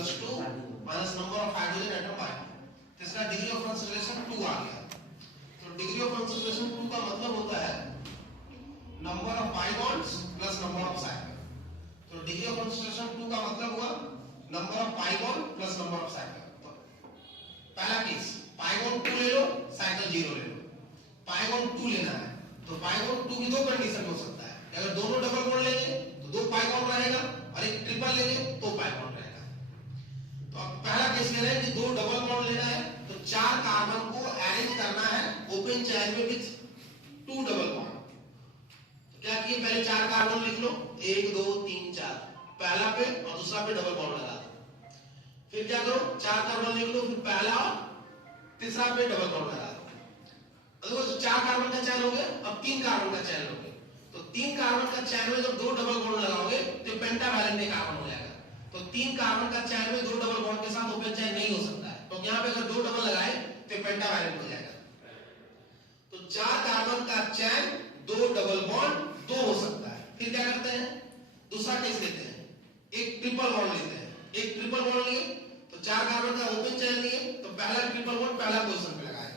Equals to minus number of hydrogen atom by, तो इसका degree of concentration 2 आ गया। तो डिग्री ऑफ कंसंट्रेशन 2 का मतलब होता है number of pi bonds plus number of cycle. तो डिग्री ऑफ कंसंट्रेशन 2 का मतलब हुआ number of pi bond plus number of cycle. तो पहला केस पाई बॉन्ड 2 ले लो, साइकिल 0 ले लो। पाई बॉन्ड 2 लेना है तो पाई बॉन्ड 2 की दो कंडीशन हो सकता है, अगर दोनों डबल बॉन्ड लेंगे तो 2 पाई बॉन्ड रहेगा और एक ट्रिपल लेंगे तो पाई बॉन्ड रहेगा। तो अब पहला केस ले रहे हैं कि 2 डबल बॉन्ड लेना है तो 4 कार्बन को अरेंज करना है ओपन चेन में विद 2 डबल बॉन्ड। तो क्या किए, पहले 4 कार्बन लिख लो, 1 2 3 4, पहला पे और दूसरा पे डबल बॉन्ड लगा दो। फिर क्या करो, 4 कार्बन लिख लो, फिर पहला और तीसरा पे डबल बॉन्ड लगा दो। देखो 4 कार्बन का चेन हो गया, अब 3 कार्बन का चेन हो गया। तो 3 कार्बन का चेन में जब 2 डबल बॉन्ड लगाओगे तो पेंटावैलेंट कार्बन हो जाएगा। तो 3 कार्बन का चेन में 2 डबल बॉन्ड के साथ ओपन चेन नहीं हो सकता है, तो यहां पे अगर 2 डबल लगाए तो पेंटावैलेंट हो जाएगा। तो 4 कार्बन का चेन 2 डबल बॉन्ड 2 हो सकता है। फिर क्या करते हैं, दूसरा केस लेते हैं, एक ट्रिपल बॉन्ड लेते हैं। एक ट्रिपल बॉन्ड लिए तो 4 कार्बन का ओपन चेन लिए तो पहला ट्रिपल बॉन्ड पहला पोजीशन पे लगाए,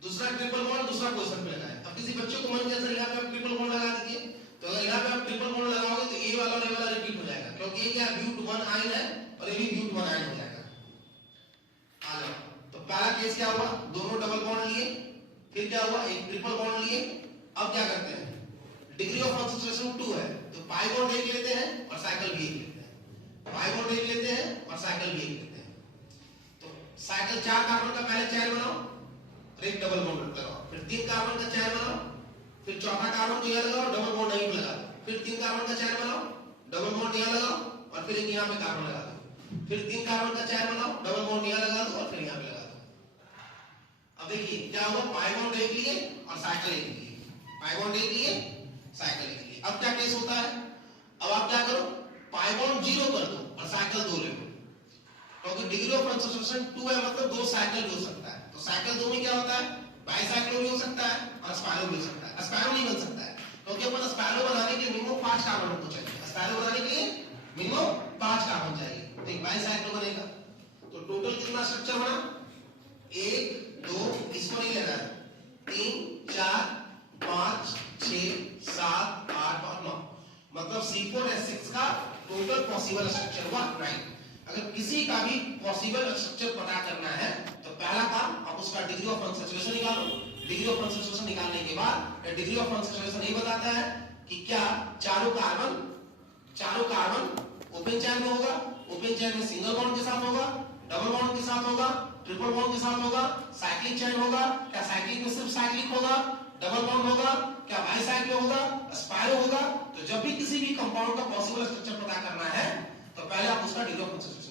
दूसरा ट्रिपल बॉन्ड दूसरा पोजीशन पे लगाए। अब किसी बच्चे को मन जैसा यहाँ पे आप ट्रिपल बॉन्ड लगा दीजिए, तो अगर यहाँ पे आप ट्रिपल बॉन्ड लगाओगे तो ये वाला और ये वाला रिपीट हो जाएगा, क्योंकि ये क्या ब्यूट 1 आयन है और ये भी ब्यूट 1 आयन हो जाएगा। आ जाओ, तो पहला केस क्या हुआ, दोनों डबल बॉन्ड लिए, फिर क्या हुआ, एक ट्रिपल बॉन्ड लिए। अब क्या करते हैं, डिग्री ऑफ कंसंट्रेशन 2 है तो पाई बॉन्ड एक लेते हैं और साइकिल भी एक लेते हैं, पाई बॉन्ड एक लेते हैं और साइकिल भी एक लेते हैं। तो साइकिल 4 कार्बन का पहले चेन बनाओ, एक डबल बॉन्ड लगाओ, फिर 3 कार्बन का चेन बनाओ, फिर चौथा कार्बन को यहां लगाओ, डबल बॉन्ड यहीं पे लगा दो, फिर 3 कार्बन का चेन बनाओ, डबल बॉन्ड यहां लगाओ और फिर एक यहां पे कार्बन लगा दो, फिर 3 कार्बन का चेन बनाओ, डबल बॉन्ड यहां लगा दो और फिर यहां पे लगा दो। अब देखिए क्या हुआ, पाई बॉन्ड एक लिए और साइकिल एक लिए, पाई बॉन्ड एक लिए साइकिल एक लिए। अब क्या केस होता है, अब आप क्या करो, पाई बॉन्ड 0 कर दो और साइकिल 2 ले लो, क्योंकि डिग्री ऑफ कंसंट्रेशन 2 है मतलब 2 साइकिल भी हो सकता है। तो साइकिल 2 में क्या होता है, बाईसाइक्लो भी हो सकता है और स्पाइरो भी हो सकता है। स्पाइरो नहीं बन सकता है क्योंकि अपन स्पाइरो बनाने के मिनिमम 5 कार्बन को चाहिए, स्पाइरो बनाने के लिए मिनिमम 5 कार्बन चाहिए, तो एक बाईसाइक्लो बनेगा। तो टोटल कितना स्ट्रक्चर बना, 1 2, इसको नहीं लेना है, 3 4 5 6 7 8 और 9, मतलब C4H6 का टोटल पॉसिबल स्ट्रक्चर हुआ 9। अगर किसी का भी पॉसिबल स्ट्रक्चर पता करना है तो पहला काम आप उसका डिग्री ऑफ कंसंट्रेशन निकालो। डिग्री ऑफ कंसंट्रेशन निकालने के बाद डिग्री ऑफ कंसंट्रेशन ये बताता है कि क्या चारों कार्बन ओपन चेन में होगा, ओपन चेन में सिंगल बॉन्ड के साथ होगा, डबल बॉन्ड के साथ होगा, ट्रिपल बॉन्ड के साथ होगा, साइक्लिक चेन होगा, क्या साइक्लिक में सिर्फ साइक्लिक होगा, डबल बॉन्ड होगा, क्या बाईसाइक्लिक होगा, स्पाइरो होगा। तो जब भी किसी भी कंपाउंड का पॉसिबल स्ट्रक्चर पता करना है तो पहले आप उसका डिग्री ऑफ कंसंट्रेशन